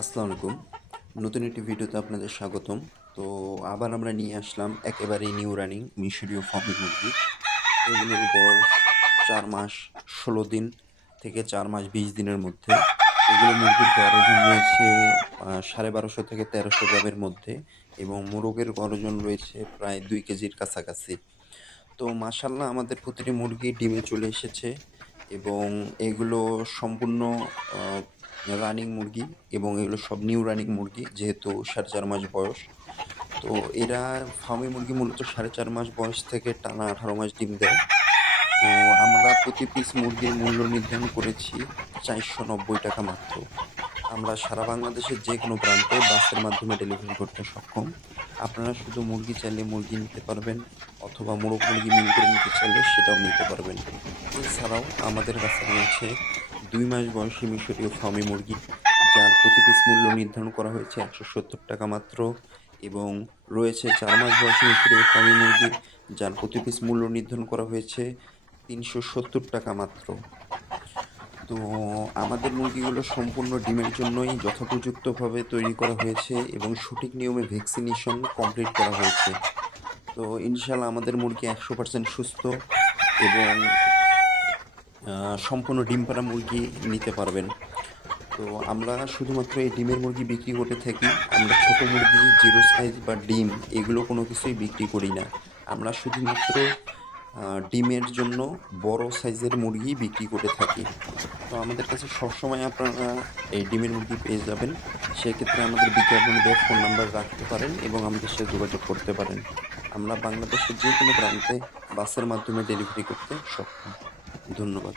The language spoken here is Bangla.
আসসালামু আলাইকুম। নতুন একটি ভিডিওতে আপনাদের স্বাগতম। তো আবার আমরা নিয়ে আসলাম একেবারেই নিউ রানিং মিশরীয় ফার্মি মুরগি। এগুলোর বয়স চার মাস ষোলো দিন থেকে চার মাস বিশ দিনের মধ্যে এগুলো মুরগির গরজন রয়েছে সাড়ে বারোশো থেকে তেরোশো গ্রামের মধ্যে এবং মোরগের গরজন রয়েছে প্রায় দুই কেজির কাছাকাছি। তো মাসাল্লাহ আমাদের প্রতিটি মুরগি ডিমে চলে এসেছে এবং এগুলো সম্পূর্ণ রানিং মুরগি এবং এগুলো সব নিউ রানিং মুরগি, যেহেতু সাড়ে চার মাস বয়স। তো এরা ফার্মি মুরগি মূলত সাড়ে চার মাস বয়স থেকে টানা আঠারো মাস ডিম দেয়। তো আমরা প্রতি পিস মুরগির মূল্য নির্ধারণ করেছি চারশো নব্বই টাকা মাত্র। আমরা সারা বাংলাদেশের যে কোনো প্রান্তে বাসের মাধ্যমে ডেলিভারি করতে সক্ষম। আপনারা শুধু মুরগি চাইলে মুরগি নিতে পারবেন, অথবা মোরগ মুরগি মিল করে নিতে চাইলে সেটাও নিতে পারবেন। এছাড়াও আমাদের কাছে রয়েছে দুই মাস বয়সী মিশরীয় ফার্মি মুরগি, যার প্রতি পিস মূল্য নির্ধারণ করা হয়েছে একশো সত্তর টাকা মাত্র এবং রয়েছে চার মাস বয়সী মিশরীয় ফার্মি মুরগি, যার প্রতি পিস মূল্য নির্ধারণ করা হয়েছে তিনশো সত্তর টাকা মাত্র। তো আমাদের মুরগিগুলো সম্পূর্ণ ডিমের জন্যই যথোপযুক্তভাবে তৈরি করা হয়েছে এবং সঠিক নিয়মে ভ্যাকসিনেশন কমপ্লিট করা হয়েছে। তো ইনশাল্লাহ আমাদের মুরগি একশো পার্সেন্ট সুস্থ এবং সম্পূর্ণ ডিম পাড়া মুরগি নিতে পারবেন। তো আমরা শুধুমাত্র এই ডিমের মুরগি বিক্রি করে থাকি। আমরা ছোট মুরগি, জিরো সাইজ বা ডিম, এগুলো কোনো কিছুই বিক্রি করি না। আমরা শুধুমাত্র ডিমের জন্য বড় সাইজের মুরগি বিক্রি করে থাকি। তো আমাদের কাছে সবসময় আপনারা এই ডিমের মুরগি পেয়ে যাবেন। সেক্ষেত্রে আমাদের বিজ্ঞাপন বিজ্ঞাপনদের ফোন নাম্বার রাখতে পারেন এবং আমাদের সাথে যোগাযোগ করতে পারেন। আমরা বাংলাদেশের যে কোনো প্রান্তে বাসের মাধ্যমে ডেলিভারি করতে সক্ষম। ধন্যবাদ।